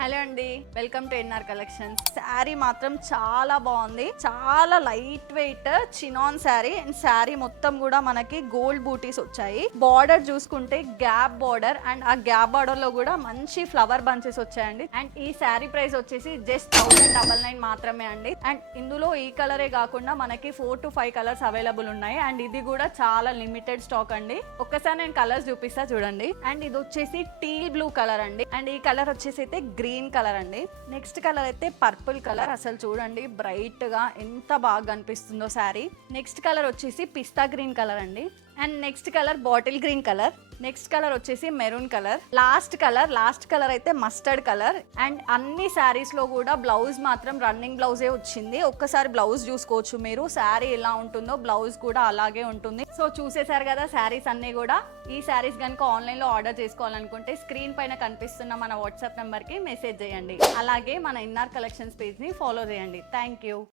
Hello అండి, welcome to NR collections. Sari మాత్రం చాలా బాగుంది, చాలా light weight chinon sari. And sari మొత్తం కూడా మనకి గోల్డ్ బూటీస్ వచ్చాయి. బార్డర్ చూసుకుంటే గ్యాప్ బార్డర్, అండ్ ఆ గ్యాప్ బార్డర్ లో కూడా మంచి ఫ్లవర్ బంచెస్ వచ్చాయండి. అండ్ ఈ శారీ ప్రైస్ వచ్చేసి జస్ట్ 1099 మాత్రమే అండి. అండ్ ఇందులో ఈ కలరే కాకుండా మనకి 4 to 5 కలర్స్ అవైలబుల్ ఉన్నాయి. అండ్ ఇది కూడా చాలా లిమిటెడ్ స్టాక్ అండి. ఒక్కసారి నేను కలర్స్ చూపిస్తా చూడండి. అండ్ ఇది వచ్చేసి టీల్ బ్లూ కలర్ అండి. అండ్ ఈ కలర్ వచ్చేసి అయితే గ్రీన్ కలర్ అండి. నెక్స్ట్ కలర్ అయితే పర్పుల్ కలర్. అసలు చూడండి బ్రైట్ గా ఎంత బాగా కనిపిస్తుందో శారీ. నెక్స్ట్ కలర్ వచ్చేసి పిస్తా గ్రీన్ కలర్ అండి. And next colour bottle green colour. Next colour వచ్చేసి మెరూన్ కలర్. లాస్ట్ కలర్ అయితే మస్టర్డ్ కలర్. అండ్ అన్ని శారీస్ లో కూడా బ్లౌజ్ మాత్రం రన్నింగ్ బ్లౌజే వచ్చింది. ఒక్కసారి బ్లౌజ్ చూసుకోవచ్చు మీరు. శారీ ఎలా ఉంటుందో బ్లౌజ్ కూడా అలాగే ఉంటుంది. సో చూసేశారు కదా శారీస్ అన్ని కూడా. ఈ శారీస్ కనుక ఆన్లైన్ లో ఆర్డర్ చేసుకోవాలనుకుంటే స్క్రీన్ పైన కనిపిస్తున్న మన వాట్సాప్ నెంబర్ కి మెసేజ్ చేయండి. అలాగే మన ఎన్ఆర్ కలెక్షన్స్ పేజ్ ని ఫాలో చేయండి. Thank you.